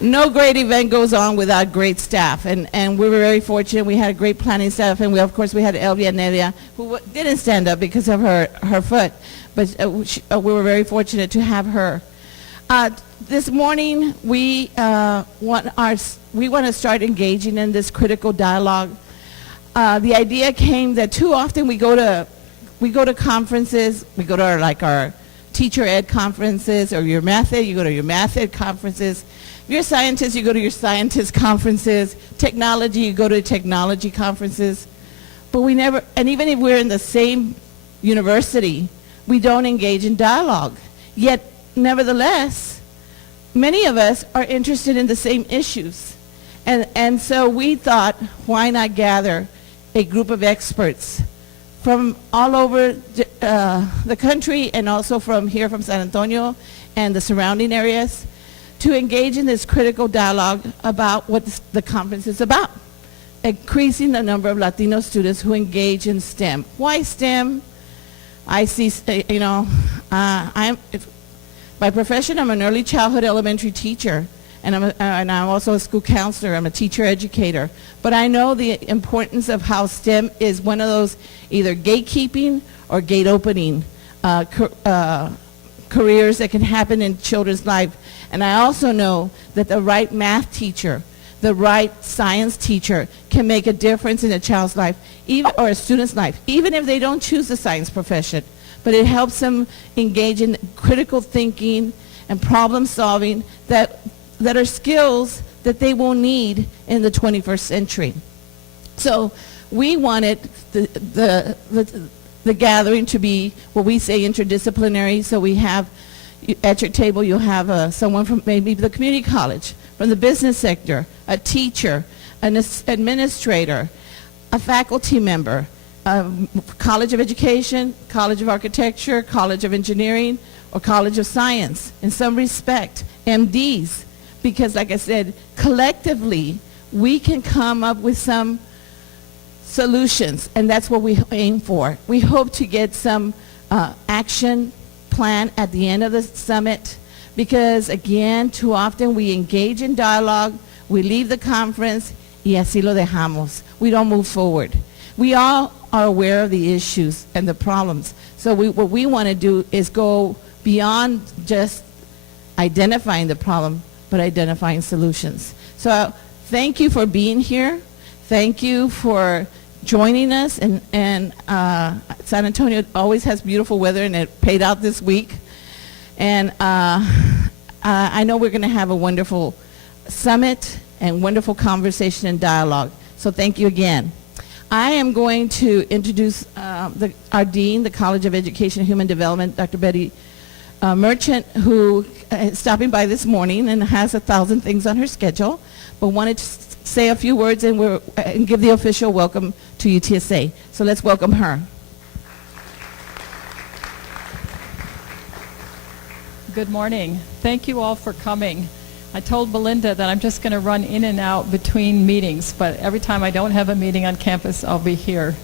no great event goes on without great staff, and we were very fortunate. We had a great planning staff, and of course we had Elvia Nevia, who didn't stand up because of her foot, but we were very fortunate to have her. This morning we want to start engaging in this critical dialogue. The idea came that too often we go to conferences, we go to our teacher ed conferences, or your math ed, you go to your math ed conferences. If you're a scientist, you go to your scientist conferences. Technology, you go to technology conferences. But we never, and even if we're in the same university, we don't engage in dialogue. Yet, nevertheless, many of us are interested in the same issues. And so we thought, why not gather a group of experts from all over the country, and also from here from San Antonio and the surrounding areas, to engage in this critical dialogue about what the conference is about. Increasing the number of Latino students who engage in STEM. Why STEM? I see, by profession, I'm an early childhood elementary teacher, and I'm also a school counselor. I'm a teacher educator. But I know the importance of how STEM is one of those either gatekeeping or gate opening careers that can happen in children's life. And I also know that the right math teacher, the right science teacher can make a difference in a child's life, or a student's life, even if they don't choose the science profession. But it helps them engage in critical thinking and problem solving that are skills that they will need in the 21st century. So we wanted the gathering to be what we say interdisciplinary. So we have, at your table, you'll have someone from maybe the community college, from the business sector, a teacher, an administrator, a faculty member, College of Education, College of Architecture, College of Engineering, or College of Science, in some respect, MDs, because like I said, collectively, we can come up with some solutions, and that's what we aim for. We hope to get some action plan at the end of the summit, because again, too often we engage in dialogue, we leave the conference, y así lo dejamos. We don't move forward. We all are aware of the issues and the problems. So what we want to do is go beyond just identifying the problem, but identifying solutions. So thank you for being here. Thank you for joining us. And San Antonio always has beautiful weather, and it paid out this week. And I know we're going to have a wonderful summit and wonderful conversation and dialogue. So thank you again. I am going to introduce our Dean, the College of Education and Human Development, Dr. Betty Merchant, who is stopping by this morning and has 1,000 things on her schedule, but wanted to say a few words and give the official welcome to UTSA. So let's welcome her. Good morning. Thank you all for coming. I told Belinda that I'm just going to run in and out between meetings, but every time I don't have a meeting on campus, I'll be here.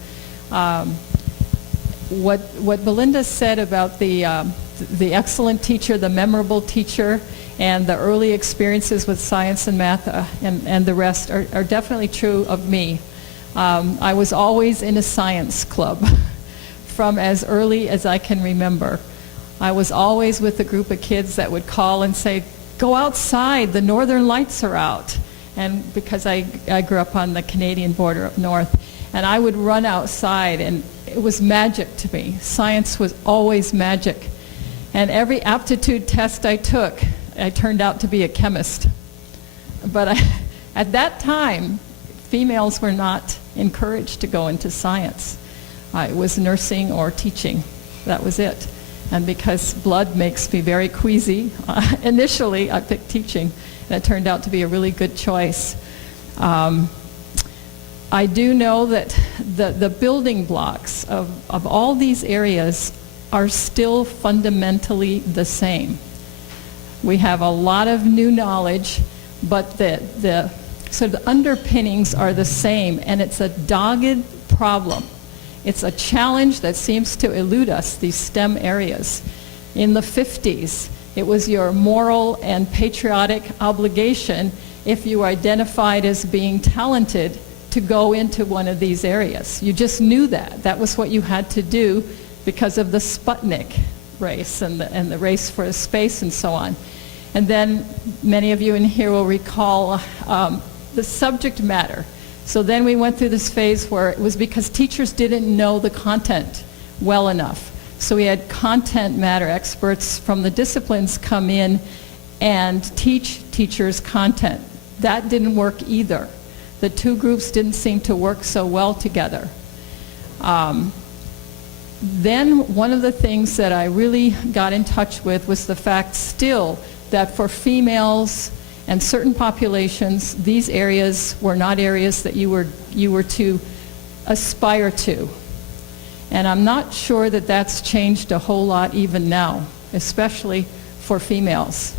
What Belinda said about the excellent teacher, the memorable teacher, and the early experiences with science and math and the rest are definitely true of me. I was always in a science club from as early as I can remember. I was always with a group of kids that would call and say, "Go outside, the northern lights are out." And because I grew up on the Canadian border up north, and I would run outside, and it was magic to me. Science was always magic. And every aptitude test I took, I turned out to be a chemist. But at that time, females were not encouraged to go into science. It was nursing or teaching. That was it. And because blood makes me very queasy, initially I picked teaching, and it turned out to be a really good choice. I do know that the building blocks of all these areas are still fundamentally the same. We have a lot of new knowledge, but the sort of underpinnings are the same, and it's a dogged problem. It's a challenge that seems to elude us, these STEM areas. In the 50s, It was your moral and patriotic obligation, if you identified as being talented, to go into one of these areas. You just knew that. That was what you had to do because of the Sputnik race and the race for space and so on. And then many of you in here will recall the subject matter. So then we went through this phase where it was because teachers didn't know the content well enough. So we had content matter experts from the disciplines come in and teach teachers content. That didn't work either. The two groups didn't seem to work so well together. Then one of the things that I really got in touch with was the fact still that for females and certain populations, these areas were not areas that you were to aspire to. And I'm not sure that that's changed a whole lot even now, especially for females.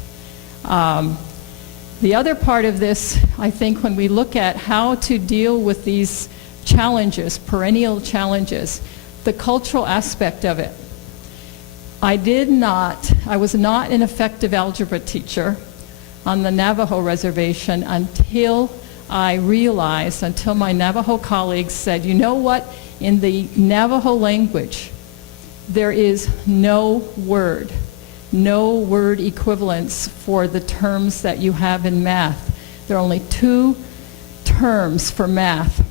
The other part of this, I think, when we look at how to deal with these challenges, perennial challenges, the cultural aspect of it. I was not an effective algebra teacher on the Navajo reservation until my Navajo colleagues said, you know what, in the Navajo language, there is no word equivalence for the terms that you have in math. There are only two terms for math: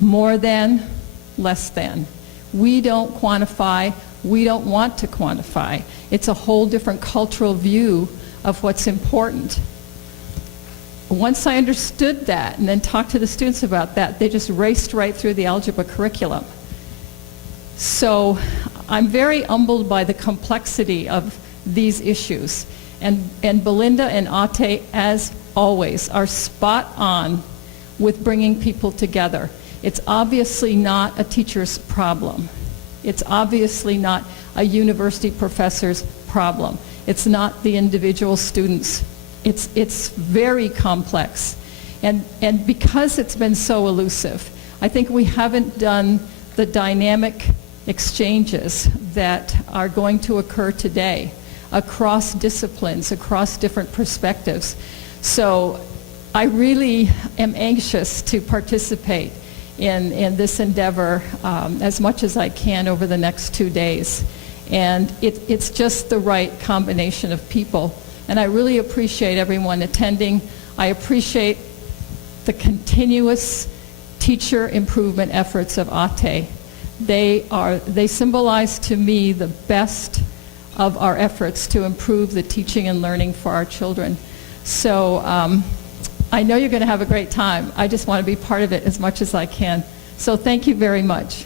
more than, less than. We don't quantify, we don't want to quantify. It's a whole different cultural view of what's important. Once I understood that and then talked to the students about that, they just raced right through the algebra curriculum. So I'm very humbled by the complexity of these issues. And Belinda and Ate, as always, are spot on with bringing people together. It's obviously not a teacher's problem. It's obviously not a university professor's problem. It's not the individual students. It's very complex. And because it's been so elusive, I think we haven't done the dynamic exchanges that are going to occur today across disciplines, across different perspectives. So I really am anxious to participate in this endeavor as much as I can over the next 2 days. And it's just the right combination of people. And I really appreciate everyone attending. I appreciate the teacher improvement efforts of ATE. They symbolize to me the best of our efforts to improve the teaching and learning for our children. So I know you're going to have a great time. I just want to be part of it as much as I can. So thank you very much.